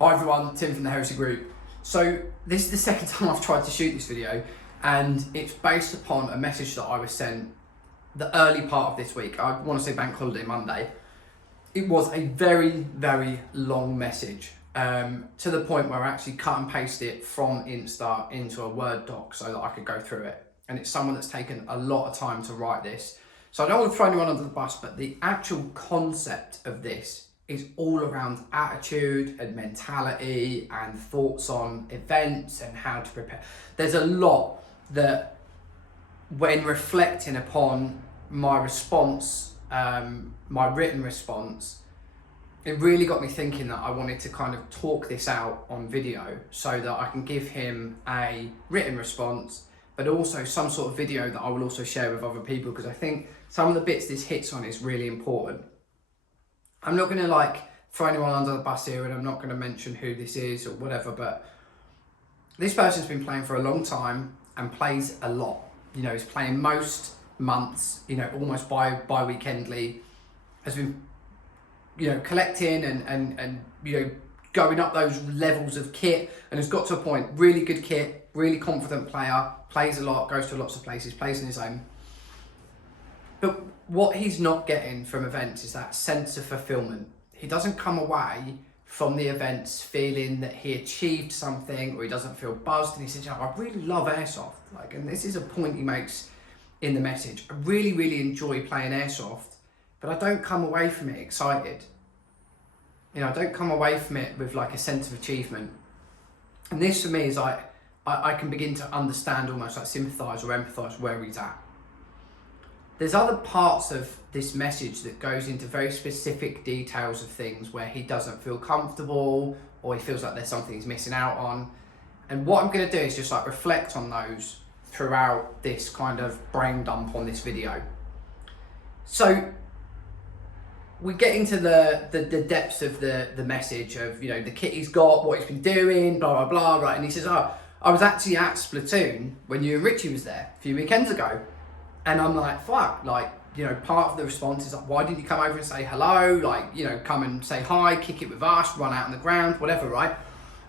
Hi everyone, Tim from the Heresy group. So this is the second time I've tried to shoot this video, and it's based upon a message that I was sent the early part of this week. I want to say bank holiday Monday. It was a very, very long message, to the point where I actually cut and pasted it from Insta into a Word doc so that I could go through it. And it's someone that's taken a lot of time to write this. So I don't want to throw anyone under the bus, but the actual concept of this is all around attitude and mentality and thoughts on events and how to prepare. There's a lot that, when reflecting upon my response, my written response, it really got me thinking that I wanted to kind of talk this out on video so that I can give him a written response, but also some sort of video that I will also share with other people, because I think some of the bits this hits on is really important. I'm not going to throw anyone under the bus here, and I'm not going to mention who this is or whatever, but this person's been playing for a long time and plays a lot. You know, he's playing most months, you know, almost bi-weekendly, has been, you know, collecting and you know, going up those levels of kit, and has got to a point, really good kit, really confident player, plays a lot, goes to lots of places, plays on his own. But what he's not getting from events is that sense of fulfillment. He doesn't come away from the events feeling that he achieved something, or he doesn't feel buzzed, and he says, you know, I really love Airsoft. And this is a point he makes in the message. I really, really enjoy playing Airsoft, but I don't come away from it excited. You know, I don't come away from it with a sense of achievement. And this for me is I can begin to understand, almost sympathise or empathise where he's at. There's other parts of this message that goes into very specific details of things where he doesn't feel comfortable, or he feels like there's something he's missing out on. And what I'm going to do is just reflect on those throughout this kind of brain dump on this video. So we get into the depths of the message of, you know, the kit he's got, what he's been doing, blah, blah, blah, right? And he says, oh, I was actually at Splatoon when you and Richie was there a few weekends ago. And I'm like, fuck, you know, part of the response is why didn't you come over and say hello? You know, come and say hi, kick it with us, run out on the ground, whatever, right?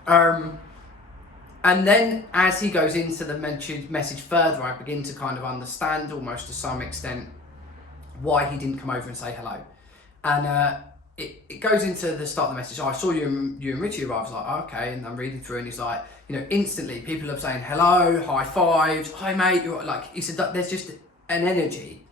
And then as he goes into the message further, I begin to kind of understand, almost to some extent, why he didn't come over and say hello. And it goes into the start of the message. Oh, I saw you and Richie arrive. I was like, oh, okay. And I'm reading through, and he's like, you know, instantly people are saying hello, high fives, hi mate. He said that there's just an energy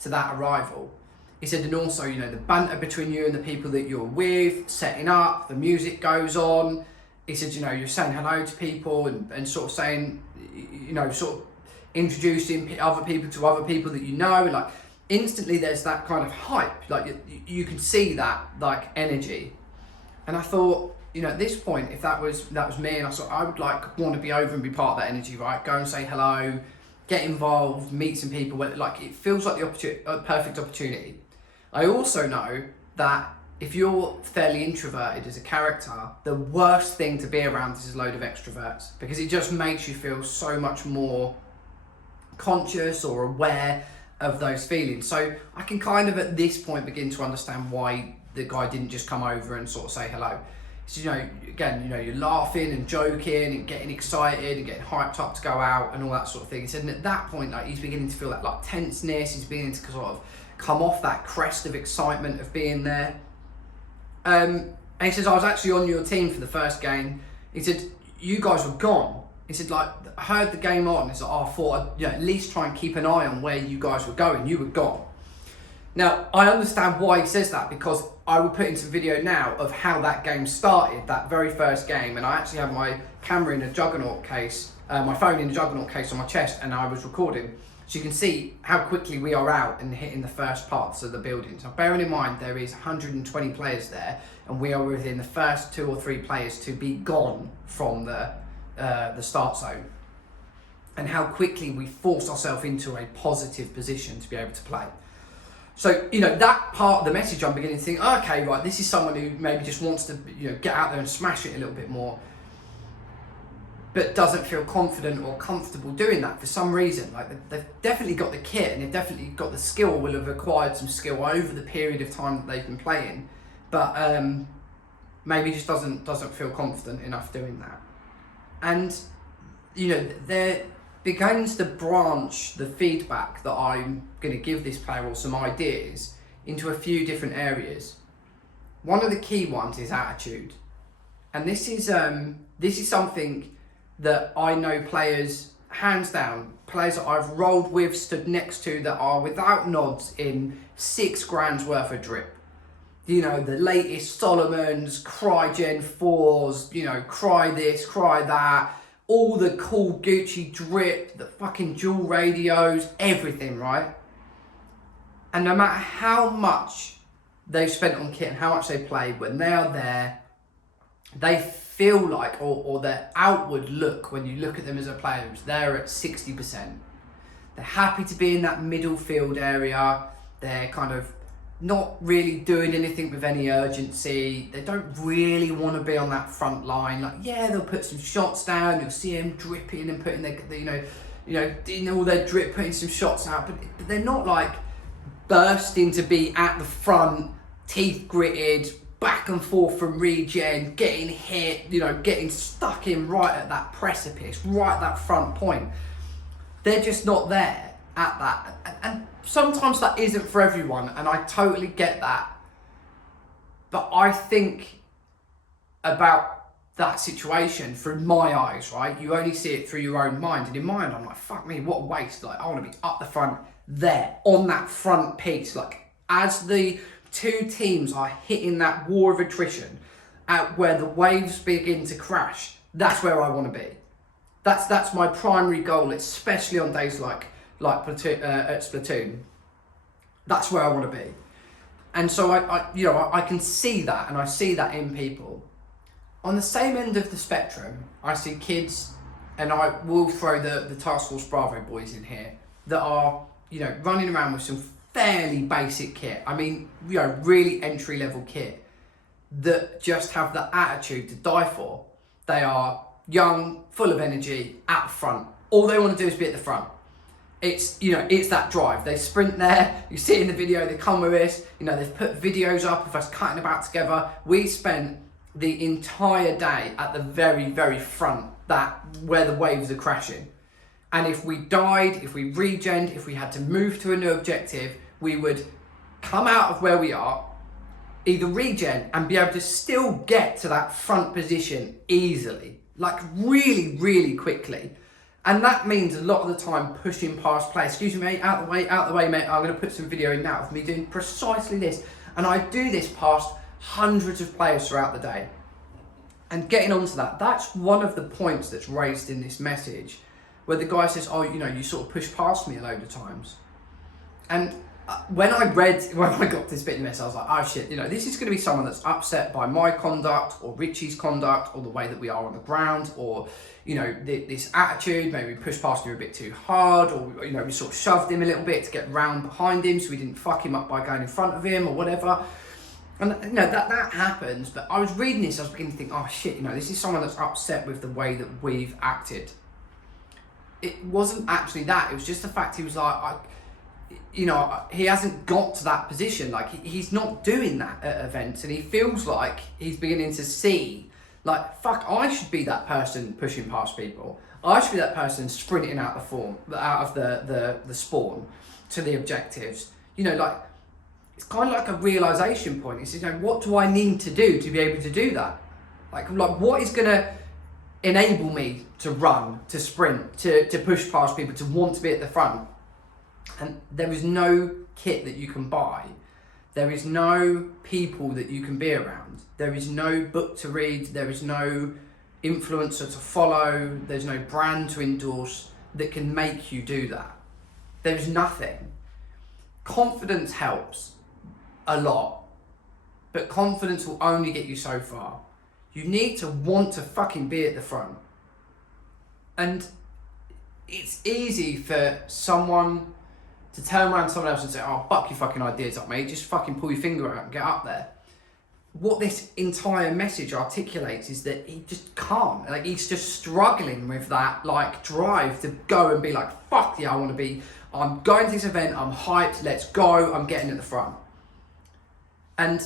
to that arrival. He said, and also, you know, the banter between you and the people that you're with, setting up, the music goes on. He said, you know, you're saying hello to people and sort of saying, you know, sort of introducing other people to other people that you know. And instantly there's that kind of hype. You can see that energy. And I thought, you know, at this point, if that was me, and I would want to be over and be part of that energy, right? Go and say hello, get involved, meet some people. It feels like the perfect opportunity. I also know that if you're fairly introverted as a character, the worst thing to be around is a load of extroverts, because it just makes you feel so much more conscious or aware of those feelings. So I can kind of at this point begin to understand why the guy didn't just come over and sort of say hello. So, you know, again, you know, you're laughing and joking and getting excited and getting hyped up to go out and all that sort of thing. He said, and at that point, he's beginning to feel that tenseness. He's beginning to sort of come off that crest of excitement of being there. And he says, I was actually on your team for the first game. He said, you guys were gone. He said, I heard the game on. He said, I thought I'd, you know, at least try and keep an eye on where you guys were going. You were gone. Now, I understand why he says that, because I will put into a video now of how that game started, that very first game. And I actually have my camera in a Juggernaut case, my phone in a Juggernaut case on my chest, and I was recording. So you can see how quickly we are out and hitting the first parts of the building. So bearing in mind there is 120 players there, and we are within the first 2 or 3 players to be gone from the start zone. And how quickly we force ourselves into a positive position to be able to play. So, you know, that part of the message, I'm beginning to think, okay, right, this is someone who maybe just wants to, you know, get out there and smash it a little bit more, but doesn't feel confident or comfortable doing that for some reason. They've definitely got the kit, and they've definitely got the skill, will have acquired some skill over the period of time that they've been playing. But maybe just doesn't feel confident enough doing that. And, you know, there begins to branch the feedback that I'm going to give this player, or some ideas, into a few different areas. One of the key ones is attitude. And this is something that I know players, hands down, players that I've rolled with, stood next to, that are without nods in $6,000 worth of drip. You know, the latest Solomons, Regen 4s, you know, cry this, cry that, all the cool Gucci drip, the fucking dual radios, everything, right? And no matter how much they've spent on kit and how much they play, when they are there, they feel like, or their outward look when you look at them as a player, is they're at 60%. They're happy to be in that middle field area. They're kind of not really doing anything with any urgency. They don't really want to be on that front line. Like, yeah, they'll put some shots down. You'll see them dripping and putting their, doing all their drip, putting some shots out. But they're not like bursting to be at the front, teeth gritted, back and forth from Regen, getting hit, getting stuck in right at that precipice, right at that front point. They're just not there at that. And sometimes that isn't for everyone, and I totally get that. But I think about that situation through my eyes, right? You only see it through your own mind. And in mind, I'm like, fuck me, what a waste. Like, I want to be up the front there, on that front piece. Like, as the two teams are hitting that war of attrition, at where the waves begin to crash, that's where I want to be. That's my primary goal, especially on days like Platoon, at Splatoon. That's where I want to be. And so I can see that, and I see that in people. On the same end of the spectrum, I see kids, and I will throw the Task Force Bravo boys in here, that are, running around with some fairly basic kit. I mean, really entry level kit, that just have the attitude to die for. They are young, full of energy, at the front. All they want to do is be at the front. It's that drive. They sprint there. You see it in the video. They come with us. They've put videos up of us cutting about together. We spent the entire day at the very, very front, where the waves are crashing. And if we died, if we regened, if we had to move to a new objective, we would come out of where we are, either regen and be able to still get to that front position easily, like really, really quickly. And that means a lot of the time pushing past play. Excuse me, mate, out the way, mate. I'm going to put some video in now of me doing precisely this. And I do this past hundreds of players throughout the day. And getting onto that, that's one of the points that's raised in this message, where the guy says, you sort of push past me a load of times. And when I got this bit in the message, I was like, oh shit, this is going to be someone that's upset by my conduct, or Richie's conduct, or the way that we are on the ground, or this attitude. Maybe we pushed past him a bit too hard, or we sort of shoved him a little bit to get round behind him so we didn't fuck him up by going in front of him or whatever. And that happens. But I was reading this, I was beginning to think, oh shit, this is someone that's upset with the way that we've acted. It wasn't actually that. It was just the fact he was like, he hasn't got to that position. Like, he's not doing that at events, and he feels like he's beginning to see, like, fuck, I should be that person pushing past people. I should be that person sprinting out of the spawn to the objectives. It's kind of like a realization point. He says, what do I need to do to be able to do that? Like what is going to enable me to run, to sprint, to push past people, to want to be at the front? And there is no kit that you can buy. There is no people that you can be around. There is no book to read. There is no influencer to follow. There's no brand to endorse that can make you do that. There's nothing. Confidence helps a lot, but confidence will only get you so far. You need to want to fucking be at the front. And it's easy for someone to turn around to someone else and say, oh, fuck your fucking ideas up, mate. Just fucking pull your finger out and get up there. What this entire message articulates is that he just can't. Like, he's just struggling with that, drive to go and be like, fuck yeah, I'm going to this event, I'm hyped, let's go, I'm getting at the front. And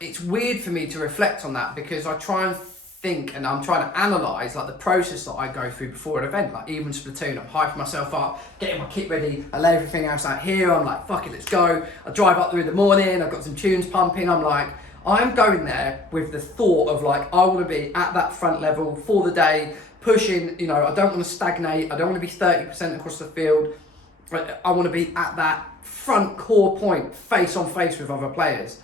it's weird for me to reflect on that, because I try and think and I'm trying to analyse like the process that I go through before an event. Like even Splatoon, I'm hyping myself up, getting my kit ready, I lay everything else out here, I'm like, fuck it, let's go. I drive up there in the morning, I've got some tunes pumping, I'm like, I'm going there with the thought of like, I want to be at that front level for the day, pushing, you know, I don't want to stagnate, I don't want to be 30% across the field, I want to be at that front core point, face on face with other players.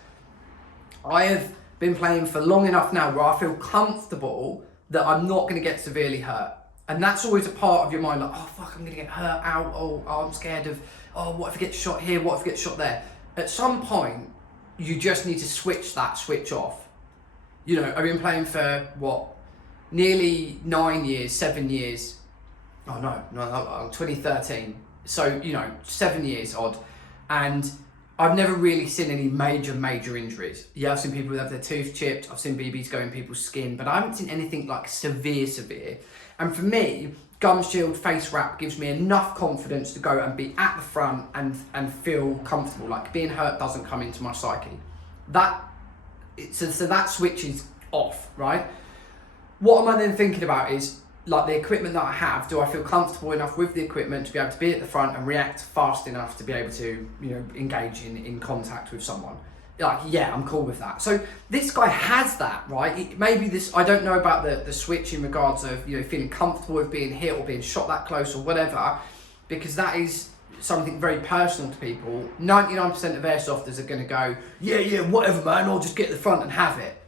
I have been playing for long enough now where I feel comfortable that I'm not going to get severely hurt. And that's always a part of your mind, like, oh fuck, I'm going to get hurt out, oh I'm scared of, oh what if I get shot here, what if I get shot there. At some point, you just need to switch off. You know, I've been playing for, what, nearly 9 years, 7 years. Oh no, 2013. So, you know, 7 years odd. And I've never really seen any major injuries. Yeah, I've seen people have their tooth chipped, I've seen BBs go in people's skin, but I haven't seen anything like severe. And for me, gum shield face wrap gives me enough confidence to go and be at the front and feel comfortable. Like being hurt doesn't come into my psyche. So that switches off, right? What am I then thinking about is, like the equipment that I have, do I feel comfortable enough with the equipment to be able to be at the front and react fast enough to be able to, you know, engage in contact with someone? Like, yeah, I'm cool with that. So this guy has that, right? Maybe this, I don't know about the switch in regards of, you know, feeling comfortable with being hit or being shot that close or whatever, because that is something very personal to people. 99% of airsofters are going to go, yeah, whatever, man, I'll just get the front and have it.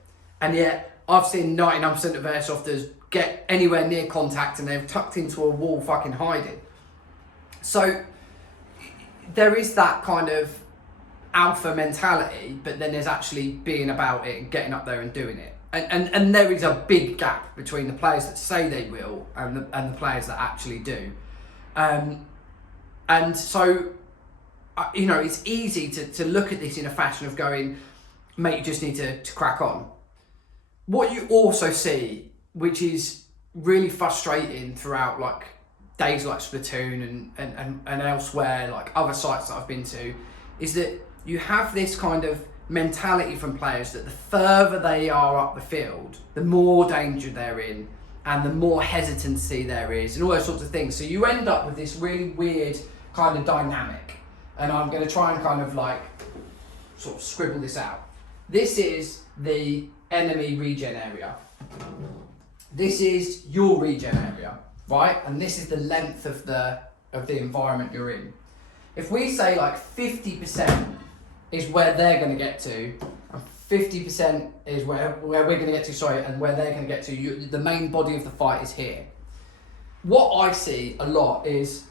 And yet, I've seen 99% of airsofters get anywhere near contact and they're tucked into a wall fucking hiding. So there is that kind of alpha mentality, but then there's actually being about it and getting up there and doing it. And there is a big gap between the players that say they will and the players that actually do. And so, you know, it's easy to look at this in a fashion of going, mate, you just need to crack on. What you also see, which is really frustrating throughout like days like Splatoon and elsewhere, like other sites that I've been to, is that you have this kind of mentality from players that the further they are up the field, the more danger they're in and the more hesitancy there is and all those sorts of things. So you end up with this really weird kind of dynamic. And I'm going to try and kind of like sort of scribble this out. This is the enemy regen area. This is your regen area, right? And this is the length of the environment you're in. If we say like 50% is where they're going to get to, and 50% is where we're going to get to, and where they're going to get to, the main body of the fight is here. What I see a lot is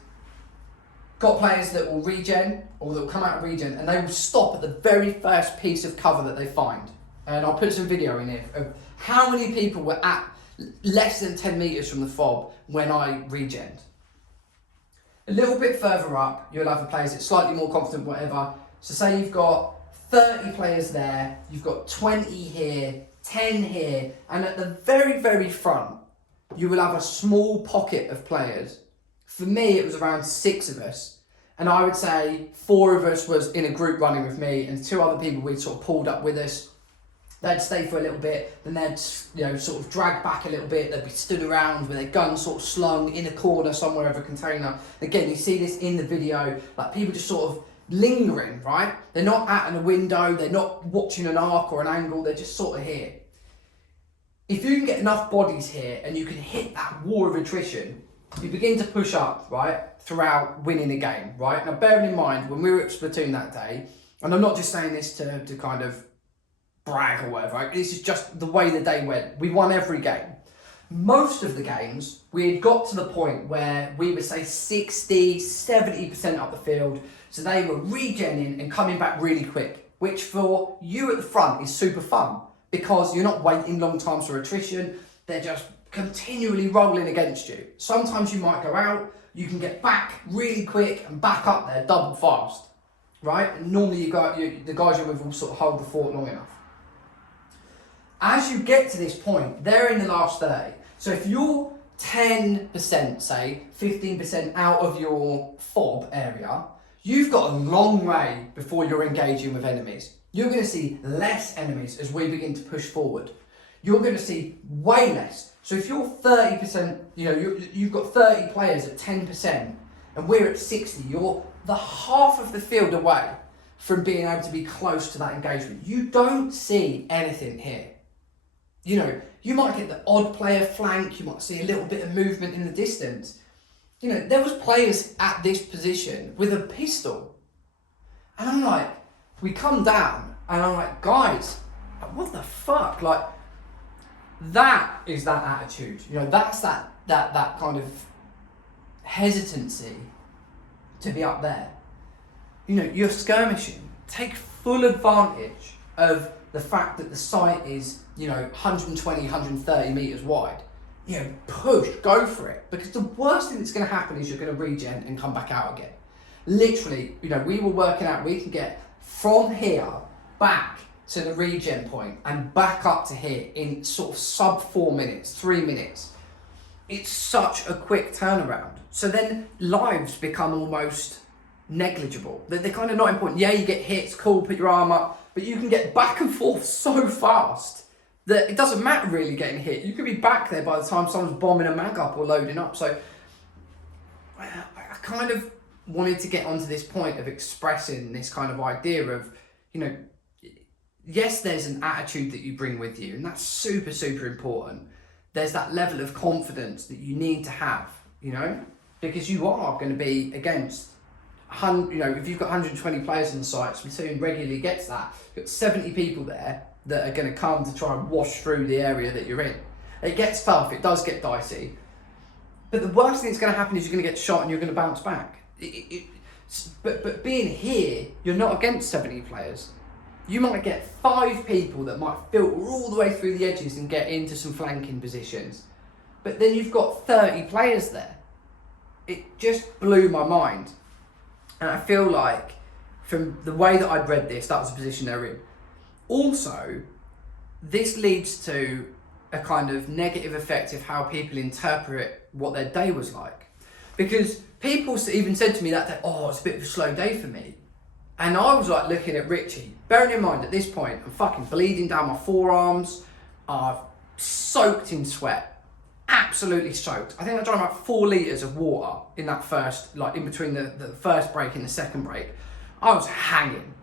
got players that will regen, or that will come out of regen, and they will stop at the very first piece of cover that they find. And I'll put some video in here of how many people were at less than 10 meters from the fob when I regened. A little bit further up, you'll have the players that's slightly more confident, whatever. So say you've got 30 players there, you've got 20 here, 10 here, and at the very, very front, you will have a small pocket of players. For me, it was around 6 of us. And I would say 4 of us was in a group running with me, and 2 other people we'd sort of pulled up with us. They'd stay for a little bit, then they'd, you know, sort of drag back a little bit. They'd be stood around with their guns sort of slung in a corner somewhere of a container. Again, you see this in the video, like people just sort of lingering, right? They're not out in a window, they're not watching an arc or an angle, they're just sort of here. If you can get enough bodies here and you can hit that wall of attrition, you begin to push up, right, throughout winning a game, right? Now, bearing in mind, when we were at Splatoon that day, and I'm not just saying this to kind of brag or whatever, right? This is just the way the day went. We won every game. Most of the games, we had got to the point where we would say 60, 70% up the field, so they were regenning and coming back really quick, which for you at the front is super fun because you're not waiting long times for attrition, they're just continually rolling against you. Sometimes you might go out, you can get back really quick and back up there double fast, right? And normally the guys you're with will sort of hold the fort long enough. As you get to this point, they're in the last 30. So if you're 10%, say, 15% out of your fob area, you've got a long way before you're engaging with enemies. You're going to see less enemies as we begin to push forward. You're going to see way less. So if you're 30%, you've got 30 players at 10%, and we're at 60, you're the half of the field away from being able to be close to that engagement. You don't see anything here. You might get the odd player flank, you might see a little bit of movement in the distance. There was players at this position with a pistol. And I'm like, we come down, and I'm like, guys, what the fuck? Like, that is that attitude. That's that kind of hesitancy to be up there. You're skirmishing. Take full advantage of the fact that the site is, 120, 130 metres wide. Push, go for it. Because the worst thing that's going to happen is you're going to regen and come back out again. Literally, we were working out, we can get from here back to the regen point and back up to here in sort of sub 4 minutes, 3 minutes. It's such a quick turnaround. So then lives become almost negligible. They're kind of not important. Yeah, you get hits, cool, put your arm up, but you can get back and forth so fast that it doesn't matter really getting hit. You could be back there by the time someone's bombing a mag up or loading up. So I kind of wanted to get onto this point of expressing this kind of idea of, yes, there's an attitude that you bring with you, and that's super, super important. There's that level of confidence that you need to have, because you are going to be against, if you've got 120 players on the site, Splatoon regularly gets that. You've got 70 people there that are going to come to try and wash through the area that you're in. It gets tough, it does get dicey. But the worst thing that's going to happen is you're going to get shot and you're going to bounce back. But being here, you're not against 70 players. You might get 5 people that might filter all the way through the edges and get into some flanking positions. But then you've got 30 players there. It just blew my mind. And I feel like, from the way that I'd read this, that was the position they're in. Also, this leads to a kind of negative effect of how people interpret what their day was like. Because people even said to me that day, oh, it's a bit of a slow day for me. And I was like looking at Richie, bearing in mind at this point, I'm fucking bleeding down my forearms, I've soaked in sweat, absolutely soaked. I think I drank about 4 litres of water in that first, in between the first break and the second break. I was hanging,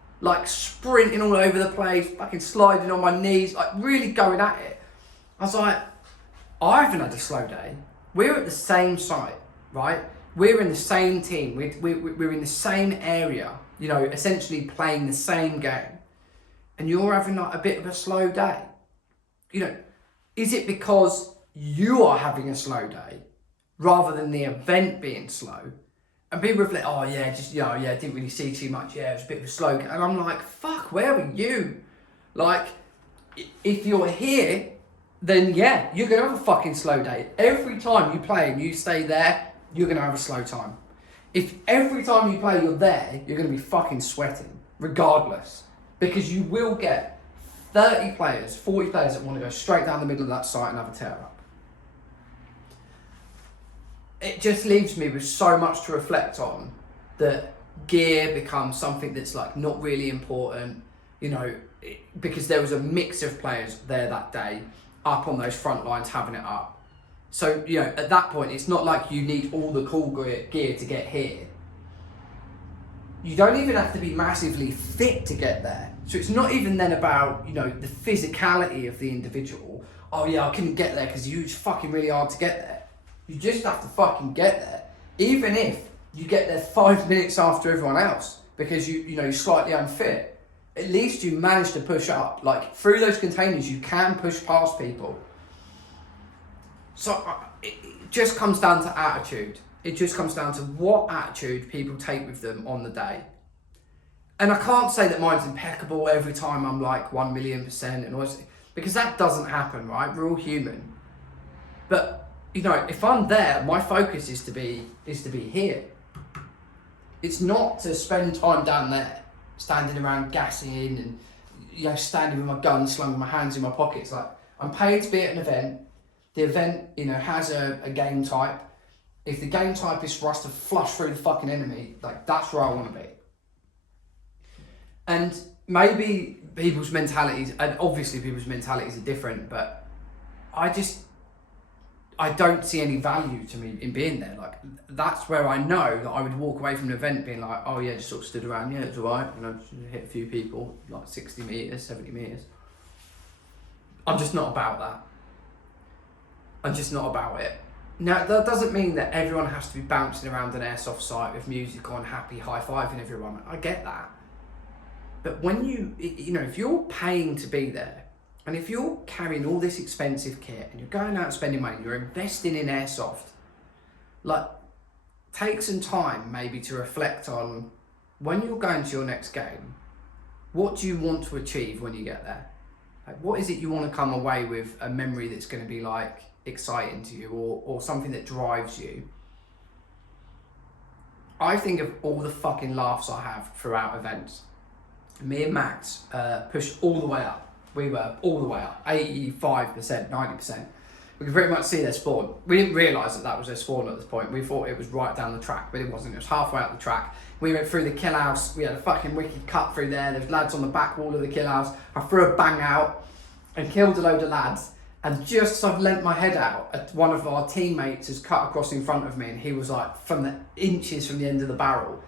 sprinting all over the place, fucking sliding on my knees, really going at it. I was like, I haven't had a slow day. We're at the same site, right? We're in the same team, we're in the same area, essentially playing the same game. And you're having a bit of a slow day. Is it because you are having a slow day rather than the event being slow? And people reflect, oh yeah, didn't really see too much, it was a bit of a slow day. And I'm like, fuck, where were you? If you're here, then yeah, you're going to have a fucking slow day. Every time you play and you stay there, you're going to have a slow time. If every time you play you're there, you're going to be fucking sweating, regardless. Because you will get 30 players, 40 players that want to go straight down the middle of that site and have a tear up. It just leaves me with so much to reflect on, that gear becomes something that's not really important, because there was a mix of players there that day, up on those front lines having it up. So, at that point, it's not like you need all the cool gear to get here. You don't even have to be massively fit to get there. So it's not even then about, the physicality of the individual. Oh yeah, I couldn't get there because it's fucking really hard to get there. You just have to fucking get there. Even if you get there 5 minutes after everyone else because you're slightly unfit. At least you manage to push up. Through those containers, you can push past people. So it just comes down to attitude. It just comes down to what attitude people take with them on the day. And I can't say that mine's impeccable every time I'm 1,000,000% and all this, because that doesn't happen, right? We're all human. But, if I'm there, my focus is to be here. It's not to spend time down there, standing around gassing and, standing with my gun slung with my hands in my pockets. I'm paid to be at an event. The event, has a game type. If the game type is for us to flush through the fucking enemy, that's where I want to be. And maybe people's mentalities, and obviously people's mentalities are different, but I don't see any value to me in being there. Like, that's where I know that I would walk away from an event being like, oh yeah, just sort of stood around, yeah, it's alright, you know, hit a few people, like 60 metres, 70 metres. I'm just not about that. I'm just not about it. Now, that doesn't mean that everyone has to be bouncing around an airsoft site with music on, happy, high-fiving everyone. I get that. But when you know, if you're paying to be there, and if you're carrying all this expensive kit, and you're going out and spending money, you're investing in airsoft, like, take some time maybe to reflect on, when you're going to your next game, what do you want to achieve when you get there? Like, what is it you want to come away with, a memory that's going to be like exciting to you, or something that drives you? I think of all the fucking laughs I have throughout events. Me and Max pushed all the way up. We were all the way up, 85%, 90%. We could pretty much see their spawn. We didn't realise that was their spawn at this point. We thought it was right down the track, but it wasn't. It was halfway up the track. We went through the kill house. We had a fucking wicked cut through there. There's lads on the back wall of the kill house. I threw a bang out and killed a load of lads. And just as I've leant my head out, one of our teammates has cut across in front of me, and he was like from the inches from the end of the barrel.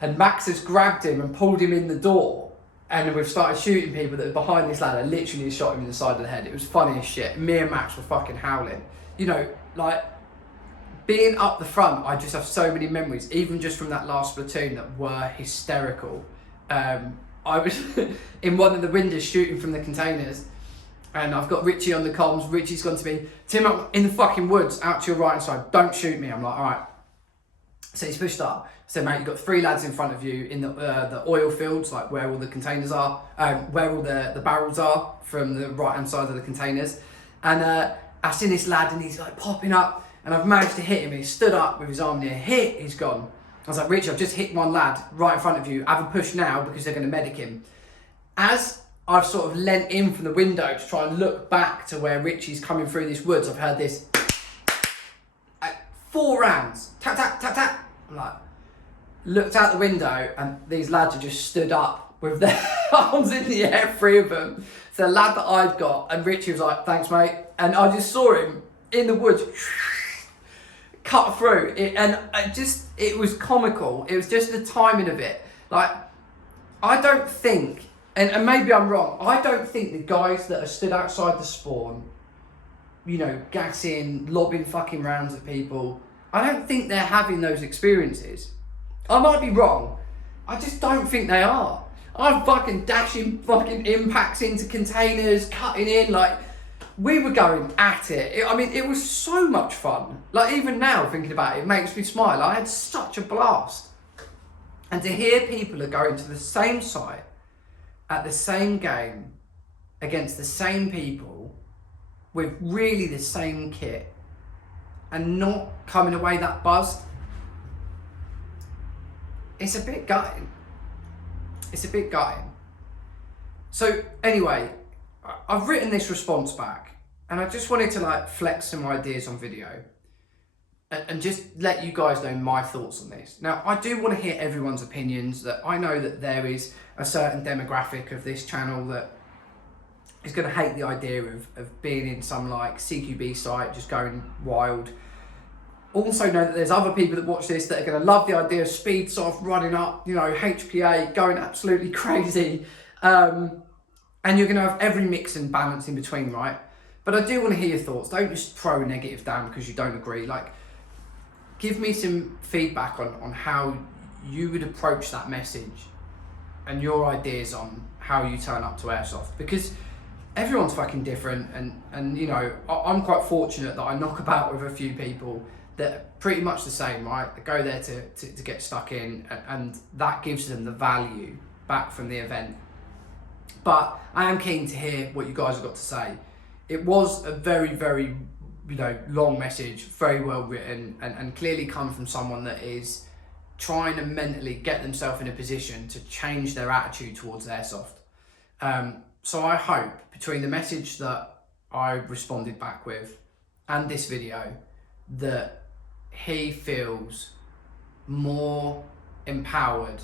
And Max has grabbed him and pulled him in the door. And we've started shooting people that are behind this ladder. Literally shot him in the side of the head. It was funny as shit. Me and Max were fucking howling. You know, like, being up the front, I just have so many memories, even just from that last platoon, that were hysterical. I was in one of the windows shooting from the containers, and I've got Richie on the comms. Richie's gone to me, Tim, I'm in the fucking woods, out to your right hand side, don't shoot me. I'm like, all right. So he's pushed up. So mate, you've got 3 lads in front of you in the oil fields, like where all the containers are, where all the barrels are from the right hand side of the containers. And I've seen this lad, and he's like popping up, and I've managed to hit him. He stood up with his arm near, hit, he's gone. I was like, Rich, I've just hit one lad right in front of you. Have a push now, because they're going to medic him. As I've sort of leant in from the window to try and look back to where Richie's coming through this woods, I've heard this 4 rounds, tap, tap, tap, tap. I'm like, looked out the window, and these lads had just stood up with their arms in the air, 3 of them. So the lad that I'd got, and Richie was like, thanks mate. And I just saw him in the woods, cut through it, and it was comical. It was just the timing of it. Like, I don't think, and maybe I'm wrong, I don't think the guys that are stood outside the spawn, you know, gassing, lobbing fucking rounds at people, I don't think they're having those experiences. I might be wrong. I just don't think they are. I'm fucking dashing fucking impacts into containers, cutting in, like, we were going at it. I mean, it was so much fun. Like, even now, thinking about it, it makes me smile. I had such a blast. And to hear people are going to the same site, at the same game, against the same people, with really the same kit, and not coming away that buzzed, it's a bit gutting. It's a bit gutting. So anyway, I've written this response back, and I just wanted to like flex some ideas on video and just let you guys know my thoughts on this. Now, I do want to hear everyone's opinions. That I know that there is a certain demographic of this channel that is going to hate the idea of being in some like CQB site, just going wild. Also know that there's other people that watch this that are going to love the idea of speed soft, running up, you know, HPA, going absolutely crazy. And you're going to have every mix and balance in between, right? But I do want to hear your thoughts. Don't just throw negative down because you don't agree. Like, give me some feedback on how you would approach that message and your ideas on how you turn up to Airsoft. Because everyone's fucking different, and you know, I'm quite fortunate that I knock about with a few people that are pretty much the same, right? They go there to get stuck in, and that gives them the value back from the event. But I am keen to hear what you guys have got to say. It was a very, very, you know, long message, very well written, and clearly come from someone that is trying to mentally get themselves in a position to change their attitude towards Airsoft. So I hope between the message that I responded back with and this video, that he feels more empowered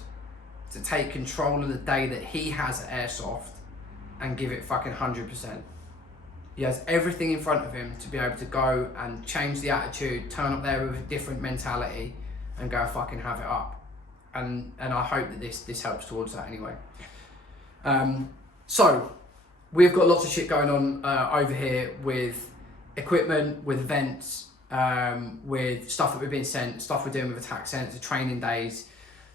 to take control of the day that he has at Airsoft and give it fucking 100%. He has everything in front of him to be able to go and change the attitude, turn up there with a different mentality and go fucking have it up. And I hope that this helps towards that anyway. So we've got lots of shit going on over here with equipment, with events, with stuff that we've been sent, stuff we're doing with Attack Centre, training days,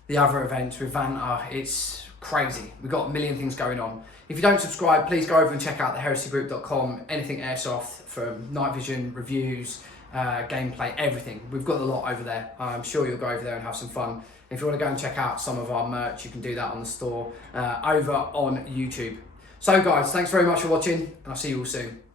the other events with Vanta. It's crazy. We've got a million things going on. If you don't subscribe, please go over and check out theheresygroup.com. Anything Airsoft, from night vision, reviews, gameplay, everything. We've got a lot over there. I'm sure you'll go over there and have some fun. If you want to go and check out some of our merch, you can do that on the store over on YouTube. So guys, thanks very much for watching, and I'll see you all soon.